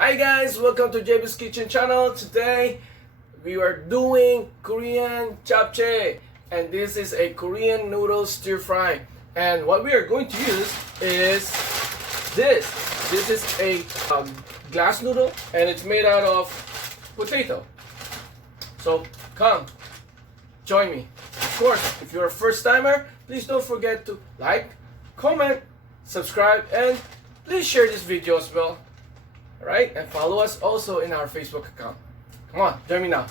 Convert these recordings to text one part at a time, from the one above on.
Hi guys, welcome to Jabez Kitchen channel. Today we are doing Korean Japche, and this is a Korean noodle stir fry. And what we are going to use is this. This is a glass noodle, and it's made out of potato. So come, join me. Of course, if you're a first timer, please don't forget to like, comment, subscribe, and please share this video as well. Alright, and follow us also in our Facebook account. Come on, join me now.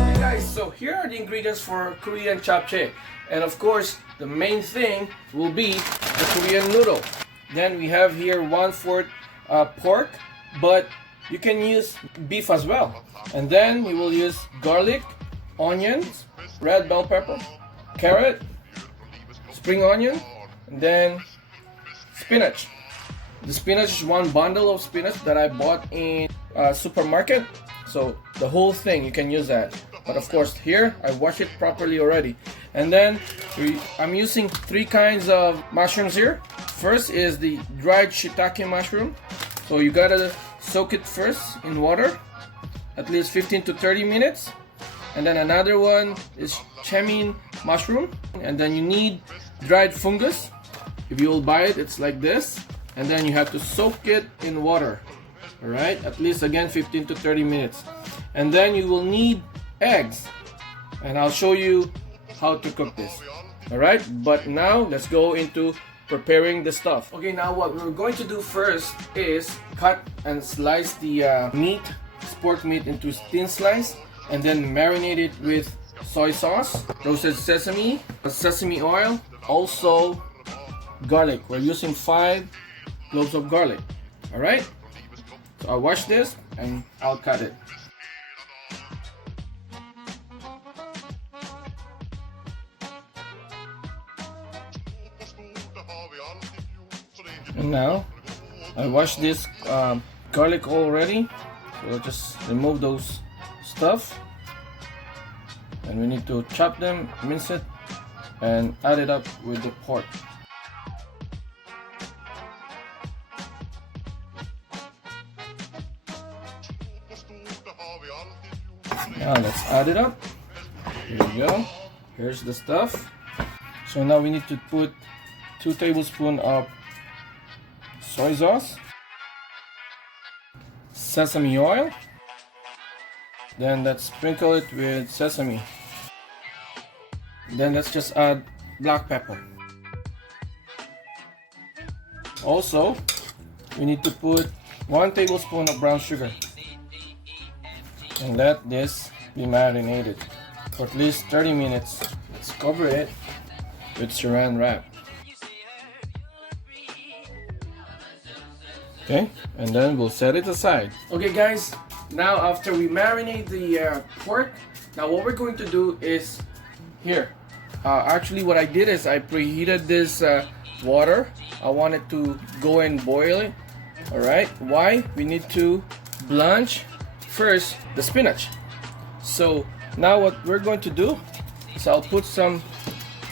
Okay guys, so here are the ingredients for Korean Japche. And of course, the main thing will be the Korean noodle. Then we have here 1/4 pork, but you can use beef as well. And then we will use garlic, onions, red bell pepper, carrot, spring onion, and then spinach. The spinach is one bundle of spinach that I bought in a supermarket. So the whole thing, you can use that. But of course here, I wash it properly already. And then I'm using 3 kinds of mushrooms here. First is the dried shiitake mushroom. So you gotta soak it first in water, at least 15 to 30 minutes. And then another one is chemin mushroom. And then you need dried fungus. If you will buy it, it's like this. And then you have to soak it in water. Alright, at least again 15 to 30 minutes. And then you will need eggs. And I'll show you how to cook this. Alright, but now let's go into preparing the stuff. Okay, now what we're going to do first is cut and slice the pork meat into thin slice, and then marinate it with soy sauce, roasted sesame oil, also garlic. We're using 5 cloves of garlic. Alright, so I'll wash this and I'll cut it. And now I washed this garlic already, so I'll just remove those stuff, and we need to chop them, mince it, and add it up with the pork. Now let's add it up. Here we go. Here's the stuff. So now we need to put 2 tablespoons of soy sauce, sesame oil, then let's sprinkle it with sesame. Then let's just add black pepper. Also, we need to put 1 tablespoon of brown sugar and let this be marinated for at least 30 minutes. Let's cover it with saran wrap. Okay, and then we'll set it aside. Okay guys, now after we marinate the pork, now what we're going to do is here. Actually what I did is I preheated this water. I wanted to go and boil it. Alright, why? We need to blanch first the spinach. So now what we're going to do is I'll put some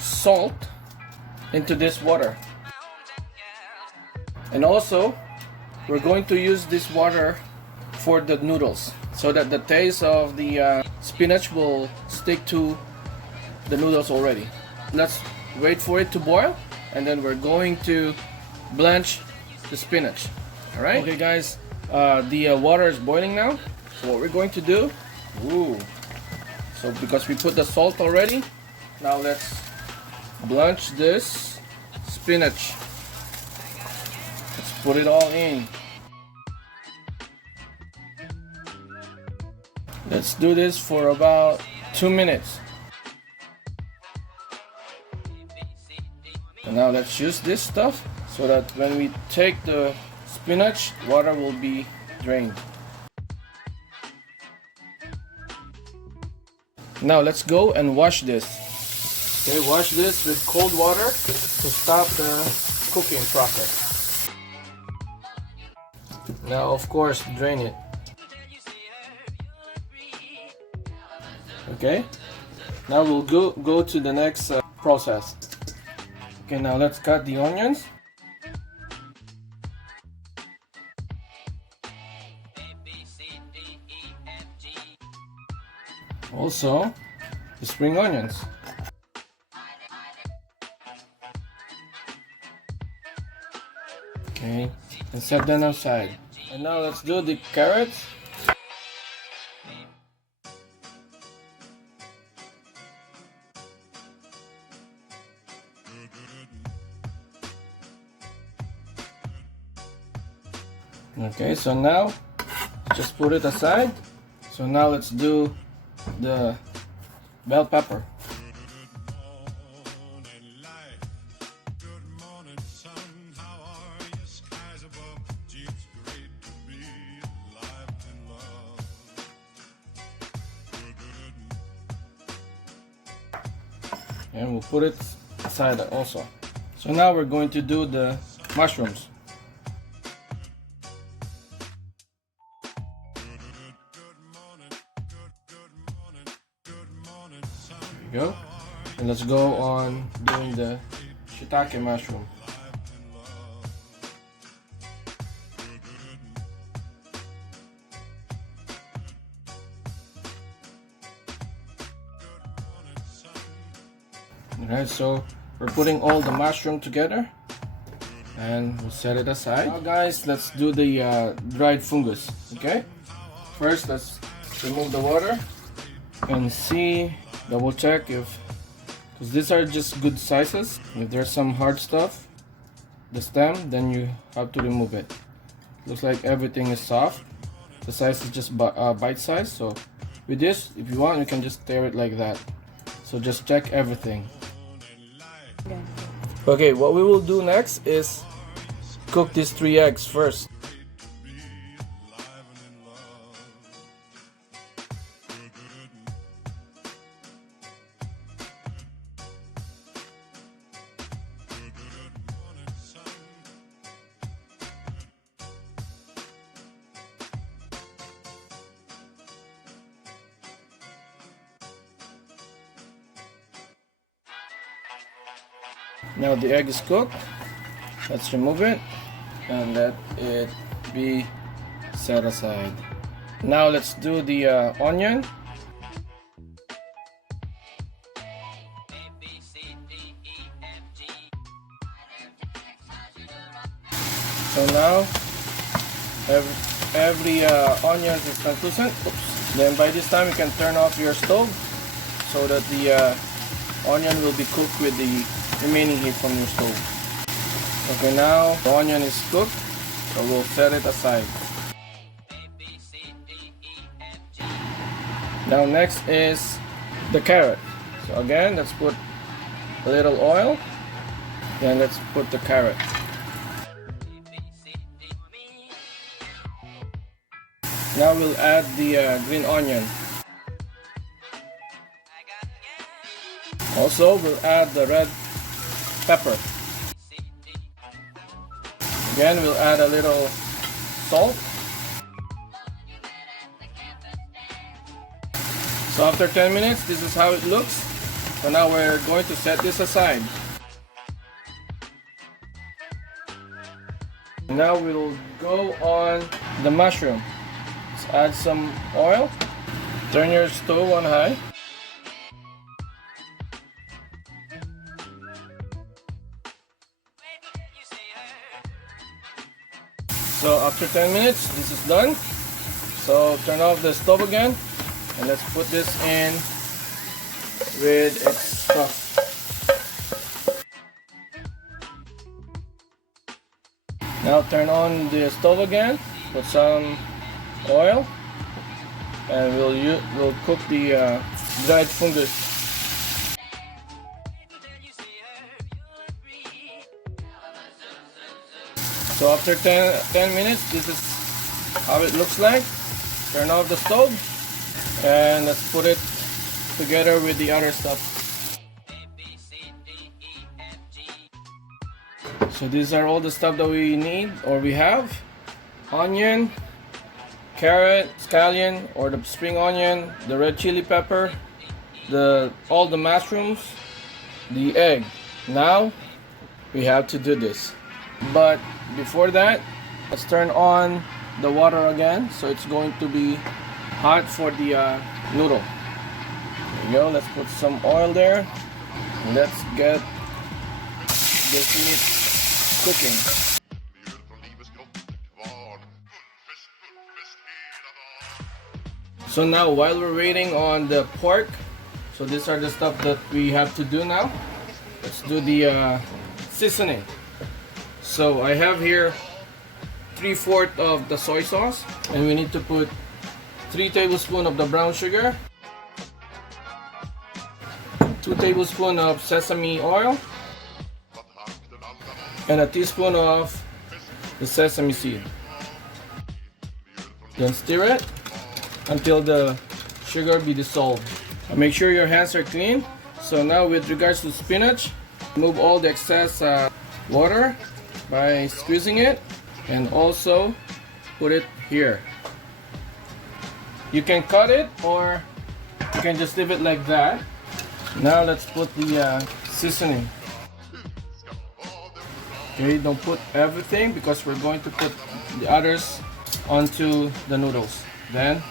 salt into this water. And also we're going to use this water for the noodles so that the taste of the spinach will stick to the noodles already. Let's wait for it to boil, and then we're going to blanch the spinach. Alright? Okay guys, the water is boiling now. So what we're going to do, so because we put the salt already, now let's blanch this spinach. Let's put it all in. Let's do this for about 2 minutes. And now let's use this stuff so that when we take the spinach, water will be drained. Now let's go and wash this. Okay, wash this with cold water to stop the cooking process. Now, of course, drain it. Okay, now we'll go to the next process. Okay, now let's cut the onions. Also, the spring onions. Okay, and set them aside. And now let's do the carrots. Okay, so now just put it aside. So now let's do the bell pepper. And we'll put it aside also. So now we're going to do the mushrooms. There you go. And let's go on doing the shiitake mushroom. Alright, so we're putting all the mushroom together and we'll set it aside. Now guys, let's do the dried fungus. Okay, first let's remove the water and see, double check if, because these are just good sizes. If there's some hard stuff, the stem, then you have to remove it. Looks like everything is soft. The size is just bite size. So with this, if you want, you can just tear it like that. So just check everything. Okay, what we will do next is cook these 3 eggs first. Now the egg is cooked. Let's remove it and let it be set aside. Now let's do the onion. So now every onion is translucent. Oops. Then by this time you can turn off your stove so that the onion will be cooked with the remaining heat from your stove. Okay, now the onion is cooked, so we'll set it aside. Now next is the carrot. So again, let's put a little oil, then let's put the carrot. Now we'll add the green onion. Also, we'll add the red pepper. Again, we'll add a little salt. So after 10 minutes, this is how it looks. So now we're going to set this aside. Now we'll go on the mushroom. Let's add some oil. Turn your stove on high. So after 10 minutes, this is done. So turn off the stove again and let's put this in with its stuff. Now turn on the stove again, put some oil, and we'll cook the dried fungus. So after 10 minutes, this is how it looks like. Turn off the stove and let's put it together with the other stuff. So these are all the stuff that we need or we have. Onion, carrot, scallion or the spring onion, the red chili pepper, all the mushrooms, the egg. Now we have to do this. But before that, let's turn on the water again. So it's going to be hot for the noodle. There you go. Let's put some oil there. Let's get this meat cooking. So now while we're waiting on the pork, so these are the stuff that we have to do now. Let's do the seasoning. So I have here 3/4 of the soy sauce, and we need to put 3 tablespoons of the brown sugar, 2 tablespoons of sesame oil, and a teaspoon of the sesame seed. Then stir it until the sugar be dissolved. And make sure your hands are clean. So now with regards to spinach, remove all the excess water by squeezing it, and also put it here. You can cut it or you can just leave it like that. Now let's put the seasoning. Okay, don't put everything because we're going to put the others onto the noodles. Then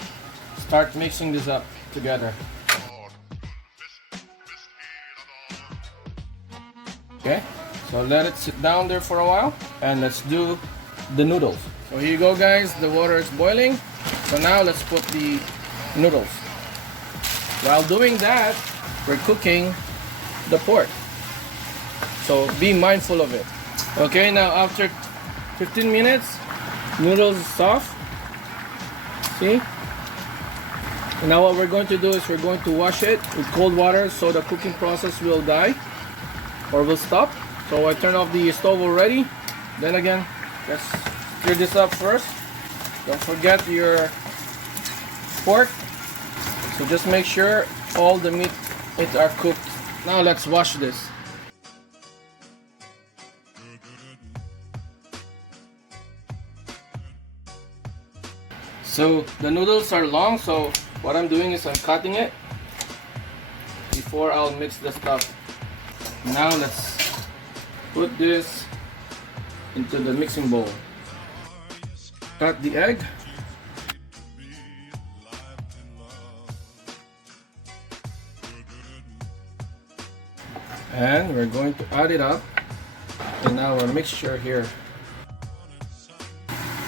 start mixing this up together. Okay, so let it sit down there for a while and let's do the noodles. So here you go guys, the water is boiling. So now let's put the noodles. While doing that, we're cooking the pork. So be mindful of it. Okay, now after 15 minutes, noodles is soft. See? And now what we're going to do is we're going to wash it with cold water so the cooking process will die or will stop. So I turn off the stove already. Then again, let's stir this up first. Don't forget your pork. So just make sure all the meat are cooked. Now let's wash this. So the noodles are long, so what I'm doing is I'm cutting it before I'll mix the stuff. Now let's put this into the mixing bowl. Cut the egg. And we're going to add it up in our mixture here.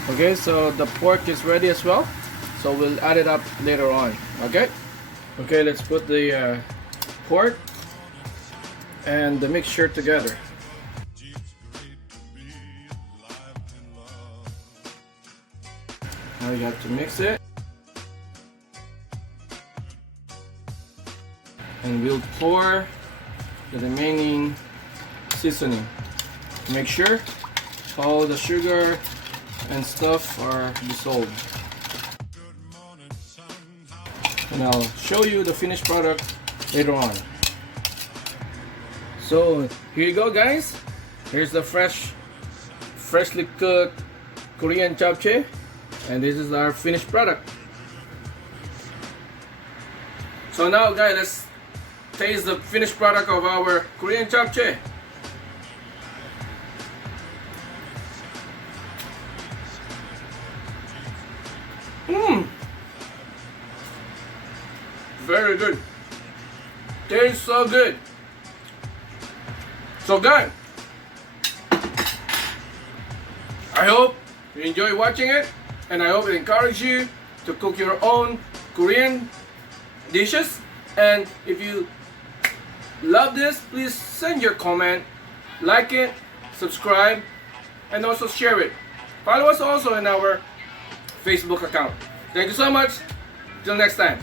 Okay, so the pork is ready as well. So we'll add it up later on. Okay? Okay, let's put the pork and the mixture together. Now you have to mix it. And we'll pour the remaining seasoning. Make sure all the sugar and stuff are dissolved. And I'll show you the finished product later on. So here you go guys. Here's the freshly cooked Korean japche, and this is our finished product. So now guys, let's taste the finished product of our Korean japche. Very good. Tastes so good. So guys, I hope you enjoy watching it, and I hope it encourages you to cook your own Korean dishes. And if you love this, please send your comment, like it, subscribe, and also share it. Follow us also in our Facebook account. Thank you so much. Till next time.